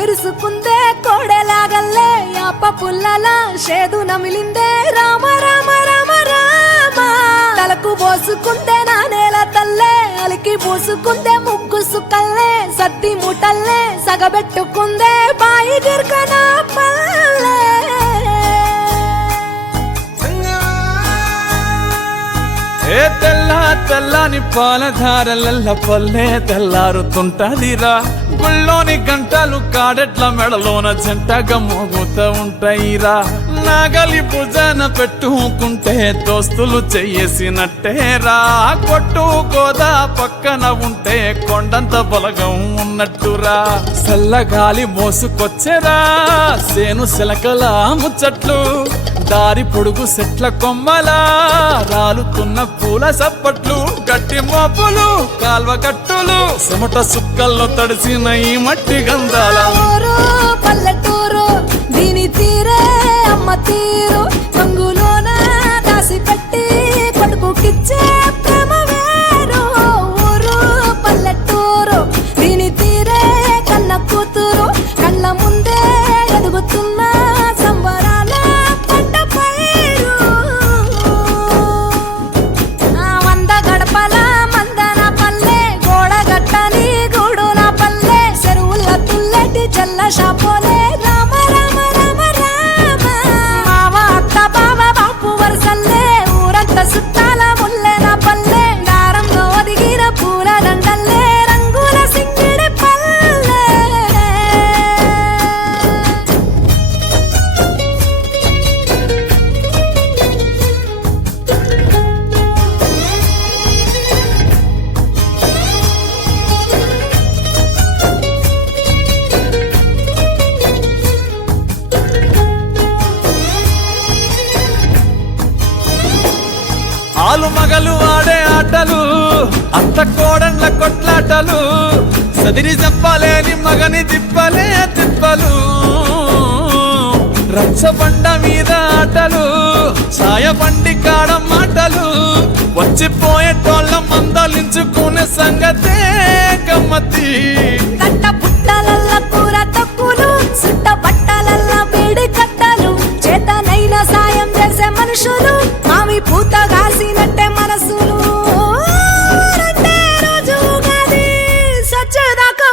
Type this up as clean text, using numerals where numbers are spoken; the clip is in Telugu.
కళ్ళిరుసుకుందే కోడెలాగల్లే యాప పుల్లల షేదు నమిలిందే రామ రామ రామ రామ తలకు పోసుకుందే నా నేల తల్లే అలికి పూసుకుందే ముగ్గు సుక్కల్లే సత్తి ముటల్లే సగబెట్టుకుందే బాయి గిర్కన పల్లె ఏ తెల్ల తెల్లని పాలధారలల్ల పల్లె తెల్లారుతుంటదిరా గుళ్ళోని గంటలు కాడెట్ల మెడలోన జంటగా మోగుతూ ఉంటాయిరా నాగలి భుజాన పెట్టుకుంటే దోస్తులు చెయ్యేసినట్టేరా కొట్టు గోదా పక్కన ఉంటే కొండంత బలగం ఉన్నట్టురా చల్లగాలి మోసుకొచ్చెరా సేను శిలకల ముచ్చట్లు దారి పొడుగు సెట్ల కొమ్మలా రాలుతున్న పూల సప్పట్లు గట్టి మోపులు కాల్వ కట్టులు చెమట సుక్కల్లో తడిసిన ఈ మట్టి గంధాల పల్లెటూరు దీని తీరే అమ్మ తీరు రంగులోన దాసి పెట్టి కొడుకుకిచ్చే ప్రేమ వేరు ఊరు పల్లెటూరు దీని తీరే కన్న కూతురు కళ్ళ ముందే ఎదుగుతున్న సంబరాల పంట పైరు వంద గడపల మందన పల్లె గోడ గట్టని గూడున పల్లె చెరువుల తుల్లటి చల్ల షాపోలే రామ రామ రామ రామ మావ అత్త బావ బాపు వరసల్లే ఊరంత సుట్టాల ముల్లెన పల్లె దారంలో ఒదిగిన పూల దండల్లే రంగుల సింగిడి పల్లె ఆలు మగలు ఆడే ఆటలు అత్త కోడళ్ళ కొట్లాటలు సదిరి చెప్పలేని మగని తిప్పలే తిప్పలు రచ్చబండ మీద ఆటలు ఛాయబండి కాడ మాటలు వచ్చిపోయేటోళ్ళ మందలించుకునే సంగతే గమ్మతి కట్ట పుట్టలల్ల కూర తక్కులు సుట్ట బట్టలల్ల వేడి కట్టలు చేతనైన సాయం చేసే మనుషులు మామి పూత కాసినట్టే మనసులు రెండే రోజు గది సచ్చేదాకా